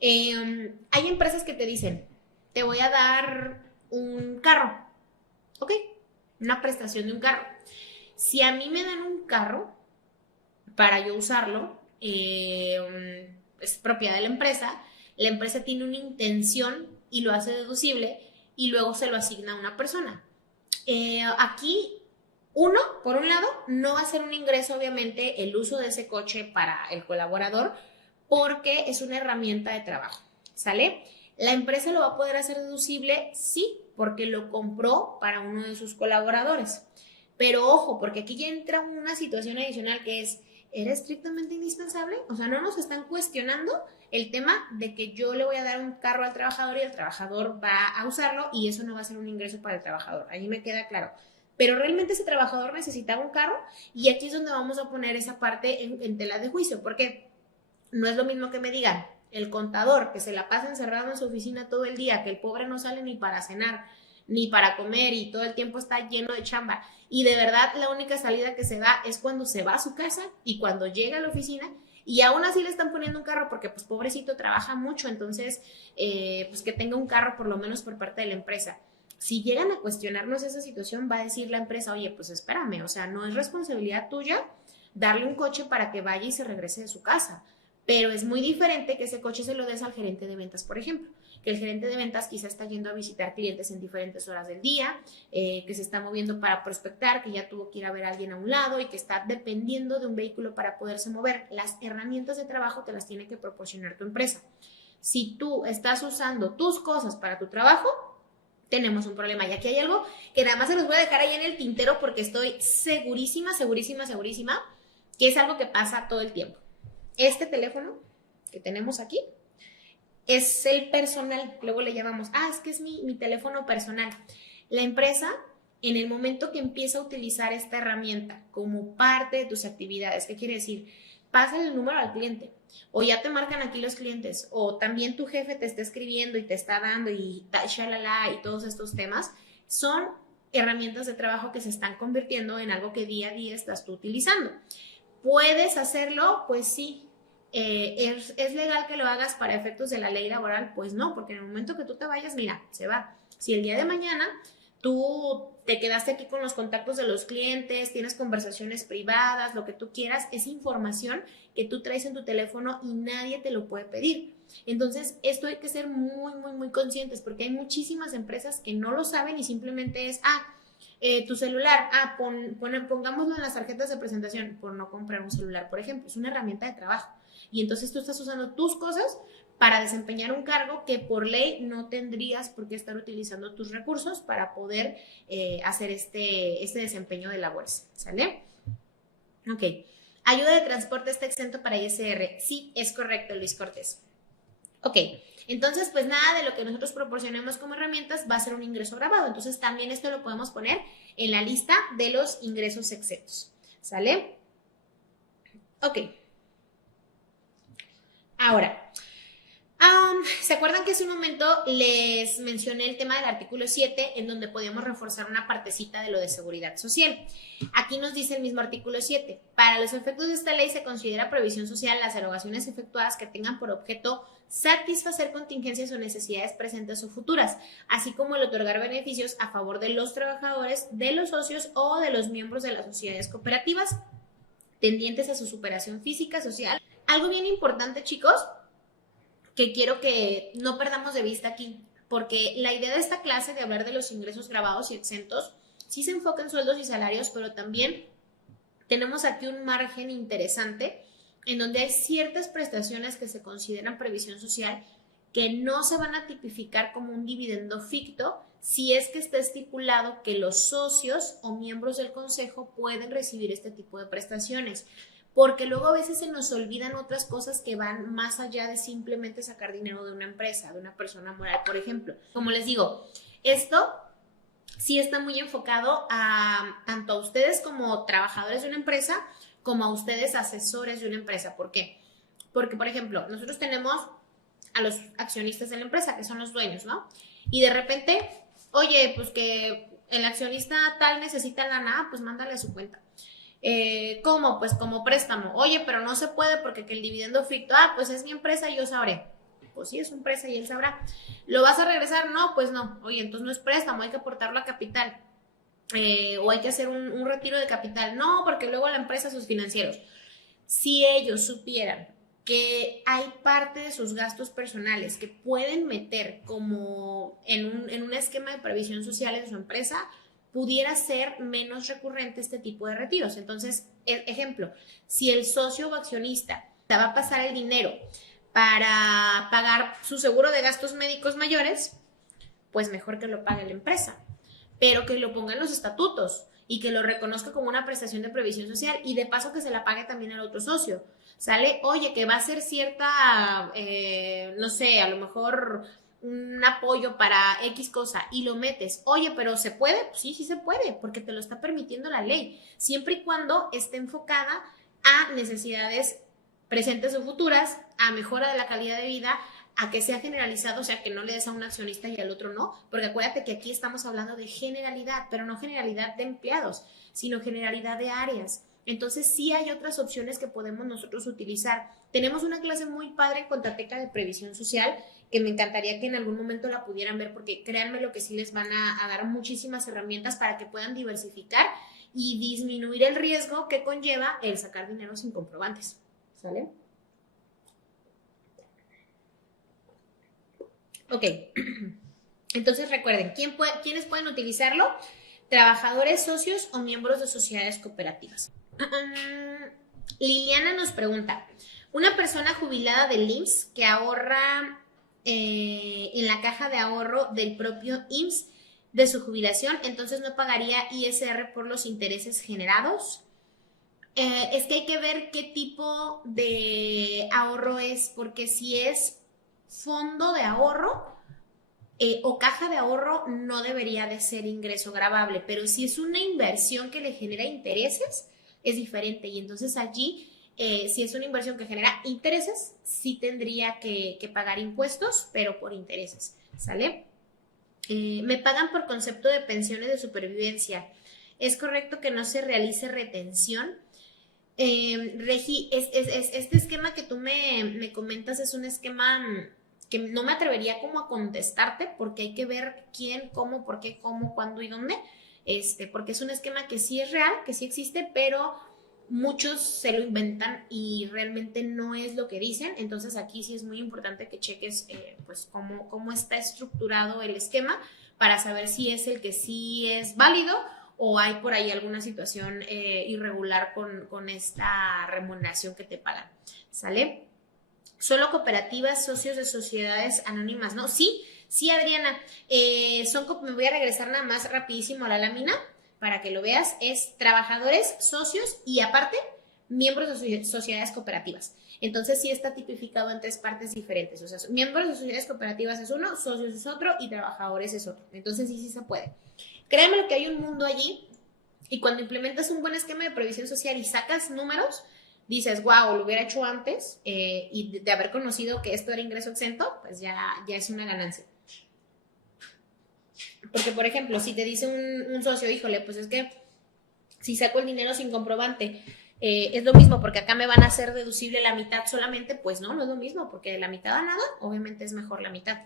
Hay empresas que te dicen, te voy a dar un carro, ¿ok? Una prestación de un carro. Si a mí me dan un carro para yo usarlo, es propiedad de la empresa tiene una intención y lo hace deducible y luego se lo asigna a una persona. Aquí, por un lado, no va a ser un ingreso, obviamente, el uso de ese coche para el colaborador, porque es una herramienta de trabajo, ¿sale? ¿La empresa lo va a poder hacer deducible? Sí, porque lo compró para uno de sus colaboradores. Pero ojo, porque aquí ya entra una situación adicional que es, ¿era estrictamente indispensable? O sea, no nos están cuestionando el tema de que yo le voy a dar un carro al trabajador y el trabajador va a usarlo y eso no va a ser un ingreso para el trabajador. Ahí me queda claro. Pero realmente ese trabajador necesitaba un carro y aquí es donde vamos a poner esa parte en tela de juicio, porque no es lo mismo que me digan, el contador que se la pasa encerrado en su oficina todo el día, que el pobre no sale ni para cenar, ni para comer y todo el tiempo está lleno de chamba. Y de verdad la única salida que se da es cuando se va a su casa y cuando llega a la oficina y aún así le están poniendo un carro porque pues pobrecito trabaja mucho, entonces pues que tenga un carro por lo menos por parte de la empresa. Si llegan a cuestionarnos esa situación, va a decir la empresa, oye, pues espérame, o sea, no es responsabilidad tuya darle un coche para que vaya y se regrese de su casa. Pero es muy diferente que ese coche se lo des al gerente de ventas, por ejemplo, que el gerente de ventas quizá está yendo a visitar clientes en diferentes horas del día, que se está moviendo para prospectar, que ya tuvo que ir a ver a alguien a un lado y que está dependiendo de un vehículo para poderse mover. Las herramientas de trabajo te las tiene que proporcionar tu empresa. Si tú estás usando tus cosas para tu trabajo, tenemos un problema. Y aquí hay algo que nada más se los voy a dejar ahí en el tintero porque estoy segurísima que es algo que pasa todo el tiempo. Este teléfono que tenemos aquí es el personal, luego le llamamos, es que es mi teléfono personal. La empresa, en el momento que empieza a utilizar esta herramienta como parte de tus actividades, ¿qué quiere decir? Pasa el número al cliente, o ya te marcan aquí los clientes, o también tu jefe te está escribiendo y te está dando y shalala y todos estos temas, son herramientas de trabajo que se están convirtiendo en algo que día a día estás tú utilizando. ¿Puedes hacerlo? Pues sí. ¿Es legal que lo hagas para efectos de la ley laboral? Pues no, porque en el momento que tú te vayas, mira, se va. Si el día de mañana tú te quedaste aquí con los contactos de los clientes, tienes conversaciones privadas, lo que tú quieras, es información que tú traes en tu teléfono y nadie te lo puede pedir. Entonces, esto hay que ser muy, muy, muy conscientes porque hay muchísimas empresas que no lo saben y simplemente es, tu celular, pongámoslo en las tarjetas de presentación por no comprar un celular, por ejemplo, es una herramienta de trabajo. Y entonces tú estás usando tus cosas para desempeñar un cargo que por ley no tendrías por qué estar utilizando tus recursos para poder hacer este desempeño de labores, ¿sale? Ok. Ayuda de transporte está exento para ISR. Sí, es correcto, Luis Cortés. Ok, entonces pues nada de lo que nosotros proporcionemos como herramientas va a ser un ingreso grabado. Entonces también esto lo podemos poner en la lista de los ingresos exentos. ¿Sale? Ok. Ahora, ¿se acuerdan que hace un momento les mencioné el tema del artículo 7 en donde podíamos reforzar una partecita de lo de seguridad social? Aquí nos dice el mismo artículo 7. Para los efectos de esta ley se considera previsión social las erogaciones efectuadas que tengan por objeto satisfacer contingencias o necesidades presentes o futuras, así como el otorgar beneficios a favor de los trabajadores, de los socios o de los miembros de las sociedades cooperativas tendientes a su superación física, social. Algo bien importante, chicos, que quiero que no perdamos de vista aquí, porque la idea de esta clase de hablar de los ingresos grabados y exentos sí se enfoca en sueldos y salarios, pero también tenemos aquí un margen interesante en donde hay ciertas prestaciones que se consideran previsión social que no se van a tipificar como un dividendo ficto si es que está estipulado que los socios o miembros del consejo pueden recibir este tipo de prestaciones, porque luego a veces se nos olvidan otras cosas que van más allá de simplemente sacar dinero de una empresa, de una persona moral, por ejemplo. Como les digo, esto sí está muy enfocado a tanto a ustedes como trabajadores de una empresa, como a ustedes asesores de una empresa. ¿Por qué? Porque, por ejemplo, nosotros tenemos a los accionistas de la empresa, que son los dueños, ¿no? Y de repente, oye, pues que el accionista tal necesita lana, pues mándale a su cuenta. ¿Cómo? Pues como préstamo. Oye, pero no se puede porque que el dividendo ficto, pues es mi empresa y yo sabré. Pues sí, es su empresa y él sabrá. ¿Lo vas a regresar? No, pues no. Oye, entonces no es préstamo, hay que aportarlo a capital. O hay que hacer un retiro de capital. No, porque luego la empresa, sus financieros. Si ellos supieran que hay parte de sus gastos personales que pueden meter como en un esquema de previsión social en su empresa, pudiera ser menos recurrente este tipo de retiros. Entonces, ejemplo, si el socio o accionista te va a pasar el dinero para pagar su seguro de gastos médicos mayores, pues mejor que lo pague la empresa, pero que lo ponga en los estatutos y que lo reconozca como una prestación de previsión social y de paso que se la pague también al otro socio. ¿Sale? Oye, que va a ser cierta, no sé, a lo mejor un apoyo para X cosa y lo metes. Oye, pero ¿se puede? Pues sí, sí se puede, porque te lo está permitiendo la ley, siempre y cuando esté enfocada a necesidades presentes o futuras, a mejora de la calidad de vida, a que sea generalizado, o sea, que no le des a un accionista y al otro no, porque acuérdate que aquí estamos hablando de generalidad, pero no generalidad de empleados, sino generalidad de áreas. Entonces sí hay otras opciones que podemos nosotros utilizar. Tenemos una clase muy padre en Contrateca de Previsión Social que me encantaría que en algún momento la pudieran ver porque créanme lo que sí les van a dar muchísimas herramientas para que puedan diversificar y disminuir el riesgo que conlleva el sacar dinero sin comprobantes. ¿Sale? Ok. Entonces recuerden, ¿quiénes pueden utilizarlo? Trabajadores, socios o miembros de sociedades cooperativas. Liliana nos pregunta, una persona jubilada del IMSS que ahorra en la caja de ahorro del propio IMSS de su jubilación, entonces no pagaría ISR por los intereses generados. Es que hay que ver qué tipo de ahorro es, porque si es fondo de ahorro o caja de ahorro, no debería de ser ingreso gravable, pero si es una inversión que le genera intereses, es diferente. Y entonces allí, si es una inversión que genera intereses, sí tendría que pagar impuestos, pero por intereses, ¿sale? Me pagan por concepto de pensiones de supervivencia. ¿Es correcto que no se realice retención? Regi, este esquema que tú me comentas es un esquema que no me atrevería como a contestarte porque hay que ver quién, cómo, por qué, cómo, cuándo y dónde, porque es un esquema que sí es real, que sí existe, pero muchos se lo inventan y realmente no es lo que dicen. Entonces aquí sí es muy importante que cheques pues cómo está estructurado el esquema para saber si es el que sí es válido o hay por ahí alguna situación irregular con esta remuneración que te pagan. ¿Sale? Solo cooperativas, socios de sociedades anónimas, ¿no? Sí, sí, Adriana. Me voy a regresar nada más rapidísimo a la lámina para que lo veas. Es trabajadores, socios y aparte, miembros de sociedades cooperativas. Entonces sí está tipificado en 3 partes diferentes. O sea, miembros de sociedades cooperativas es uno, socios es otro y trabajadores es otro. Entonces sí se puede. Créanme que hay un mundo allí y cuando implementas un buen esquema de previsión social y sacas números, dices, wow, lo hubiera hecho antes y de haber conocido que esto era ingreso exento, pues ya es una ganancia. Porque, por ejemplo, si te dice un socio, híjole, pues es que si saco el dinero sin comprobante, es lo mismo porque acá me van a hacer deducible la mitad solamente, pues no es lo mismo porque de la mitad a nada, obviamente es mejor la mitad.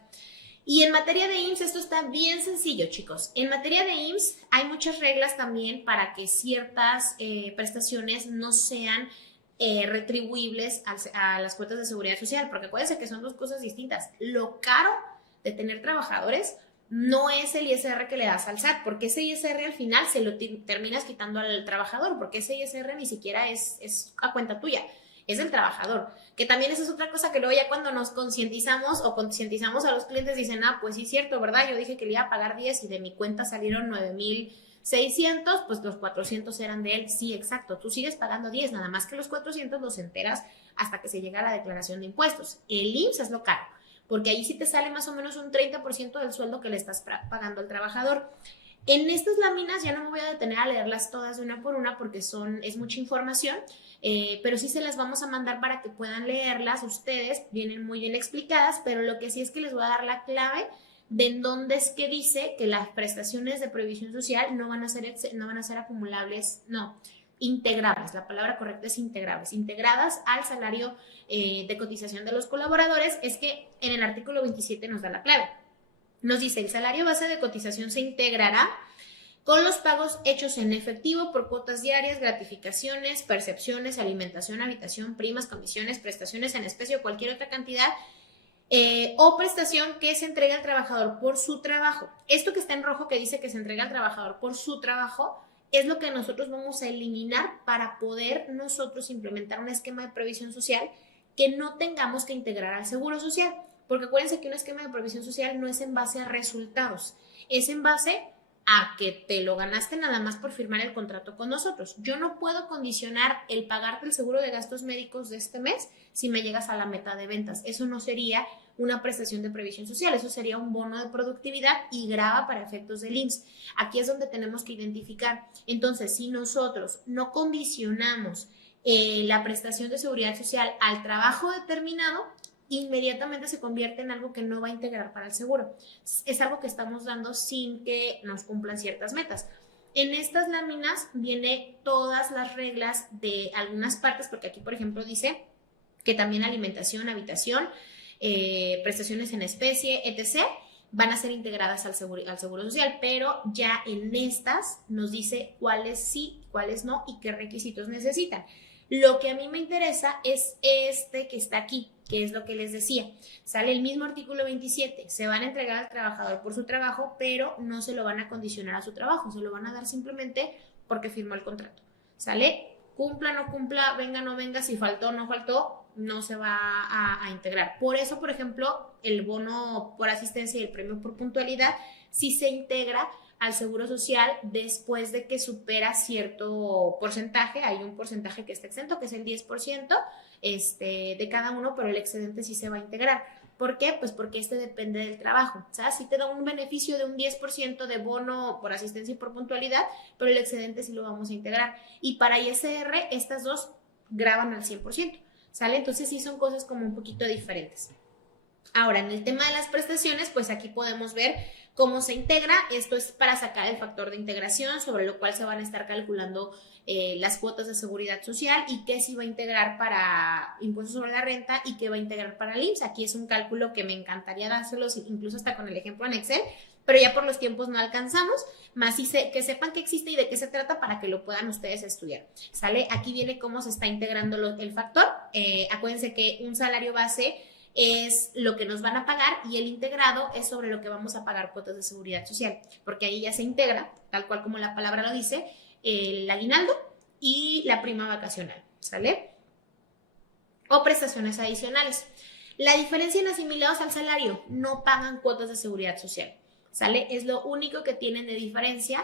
Y en materia de IMSS esto está bien sencillo, chicos. En materia de IMSS hay muchas reglas también para que ciertas prestaciones no sean retribuibles a las cuotas de seguridad social, porque acuérdense que son 2 cosas distintas. Lo caro de tener trabajadores no es el ISR que le das al SAT, porque ese ISR al final se lo terminas quitando al trabajador, porque ese ISR ni siquiera es a cuenta tuya, es del trabajador. Que también esa es otra cosa que luego ya cuando nos concientizamos a los clientes dicen, pues sí es cierto, ¿verdad? Yo dije que le iba a pagar 10 y de mi cuenta salieron 9,600, pues los 400 eran de él. Sí, exacto, tú sigues pagando 10, nada más que los 400 los enteras hasta que se llega a la declaración de impuestos. El IMSS es lo caro, porque ahí sí te sale más o menos un 30% del sueldo que le estás pagando al trabajador. En estas láminas ya no me voy a detener a leerlas todas de una por una porque es mucha información, pero sí se las vamos a mandar para que puedan leerlas ustedes, vienen muy bien explicadas, pero lo que sí es que les voy a dar la clave de en dónde es que dice que las prestaciones de previsión social no van a ser acumulables, no, integrables, la palabra correcta es integradas al salario de cotización de los colaboradores. Es que en el artículo 27 nos da la clave. Nos dice, el salario base de cotización se integrará con los pagos hechos en efectivo por cuotas diarias, gratificaciones, percepciones, alimentación, habitación, primas, comisiones, prestaciones en especie o cualquier otra cantidad o prestación que se entrega al trabajador por su trabajo. Esto que está en rojo que dice que se entrega al trabajador por su trabajo es lo que nosotros vamos a eliminar para poder nosotros implementar un esquema de previsión social que no tengamos que integrar al seguro social. Porque acuérdense que un esquema de previsión social no es en base a resultados, es en base a que te lo ganaste nada más por firmar el contrato con nosotros. Yo no puedo condicionar el pagarte el seguro de gastos médicos de este mes si me llegas a la meta de ventas. Eso no sería una prestación de previsión social, eso sería un bono de productividad y grava para efectos del IMSS. Aquí es donde tenemos que identificar. Entonces, si nosotros no condicionamos la prestación de seguridad social al trabajo determinado, inmediatamente se convierte en algo que no va a integrar para el seguro. Es algo que estamos dando sin que nos cumplan ciertas metas. En estas láminas viene todas las reglas de algunas partes, porque aquí, por ejemplo, dice que también alimentación, habitación, prestaciones en especie, etc., van a ser integradas al seguro social, pero ya en estas nos dice cuáles sí, cuáles no y qué requisitos necesitan. Lo que a mí me interesa es este que está aquí, que es lo que les decía. Sale el mismo artículo 27, se van a entregar al trabajador por su trabajo, pero no se lo van a condicionar a su trabajo, se lo van a dar simplemente porque firmó el contrato. ¿Sale? Cumpla, no cumpla, venga, no venga, si faltó, no faltó, no se va a integrar. Por eso, por ejemplo, el bono por asistencia y el premio por puntualidad sí se integra al seguro social después de que supera cierto porcentaje. Hay un porcentaje que está exento, que es el 10% de cada uno, pero el excedente sí se va a integrar. ¿Por qué? Pues porque depende del trabajo. O sea, sí te da un beneficio de un 10% de bono por asistencia y por puntualidad, pero el excedente sí lo vamos a integrar. Y para ISR, estas dos graban al 100%. ¿Sale? Entonces sí son cosas como un poquito diferentes. Ahora, en el tema de las prestaciones, pues aquí podemos ver ¿Cómo se integra? Esto es para sacar el factor de integración, sobre lo cual se van a estar calculando las cuotas de seguridad social y qué se va a integrar para impuestos sobre la renta y qué va a integrar para el IMSS. Aquí es un cálculo que me encantaría dárselos, incluso hasta con el ejemplo en Excel, pero ya por los tiempos no alcanzamos, más que sepan que existe y de qué se trata para que lo puedan ustedes estudiar. ¿Sale? Aquí viene cómo se está integrando el factor. Acuérdense que un salario base es lo que nos van a pagar y el integrado es sobre lo que vamos a pagar cuotas de seguridad social, porque ahí ya se integra, tal cual como la palabra lo dice, el aguinaldo y la prima vacacional, ¿sale? O prestaciones adicionales. La diferencia en asimilados al salario, no pagan cuotas de seguridad social, ¿sale? Es lo único que tienen de diferencia.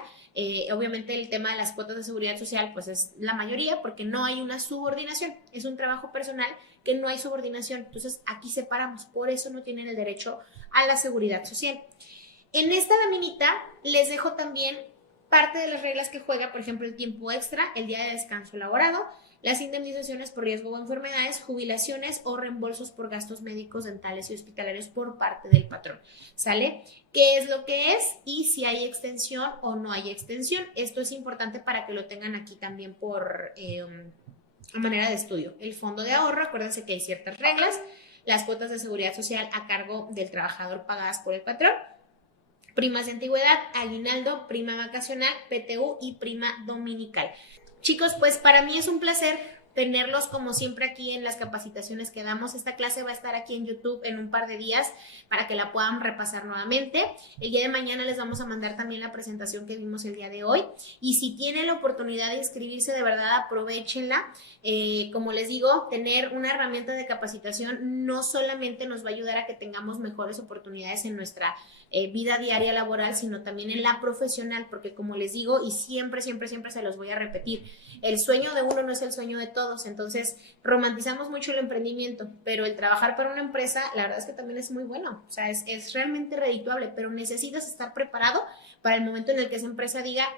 Obviamente el tema de las cuotas de seguridad social pues es la mayoría porque no hay una subordinación, es un trabajo personal que no hay subordinación, entonces aquí separamos, por eso no tienen el derecho a la seguridad social. En esta laminita les dejo también parte de las reglas que juega, por ejemplo, el tiempo extra, el día de descanso elaborado, las indemnizaciones por riesgo o enfermedades, jubilaciones o reembolsos por gastos médicos, dentales y hospitalarios por parte del patrón, ¿sale? ¿Qué es lo que es? Y si hay extensión o no hay extensión. Esto es importante para que lo tengan aquí también por a manera de estudio. El fondo de ahorro, acuérdense que hay ciertas reglas, las cuotas de seguridad social a cargo del trabajador pagadas por el patrón, primas de antigüedad, aguinaldo, prima vacacional, PTU y prima dominical. Chicos, pues para mí es un placer tenerlos como siempre aquí en las capacitaciones que damos. Esta clase va a estar aquí en YouTube en un par de días para que la puedan repasar nuevamente. El día de mañana les vamos a mandar también la presentación que vimos el día de hoy. Y si tienen la oportunidad de inscribirse, de verdad aprovechenla. Como les digo, tener una herramienta de capacitación no solamente nos va a ayudar a que tengamos mejores oportunidades en nuestra vida diaria laboral, sino también en la profesional, porque como les digo, y siempre se los voy a repetir, el sueño de uno no es el sueño de todos, entonces romantizamos mucho el emprendimiento, pero el trabajar para una empresa, la verdad es que también es muy bueno, o sea, es realmente redituable, pero necesitas estar preparado para el momento en el que esa empresa diga,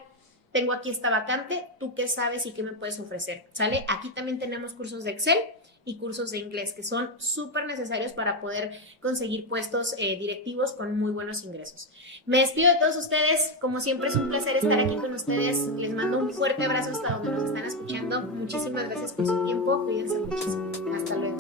tengo aquí esta vacante, ¿tú qué sabes y qué me puedes ofrecer? ¿Sale? Aquí también tenemos cursos de Excel y cursos de inglés que son súper necesarios para poder conseguir puestos directivos con muy buenos ingresos. Me despido de todos ustedes, como siempre es un placer estar aquí con ustedes, les mando un fuerte abrazo hasta donde nos están escuchando, muchísimas gracias por su tiempo, cuídense muchísimo, hasta luego.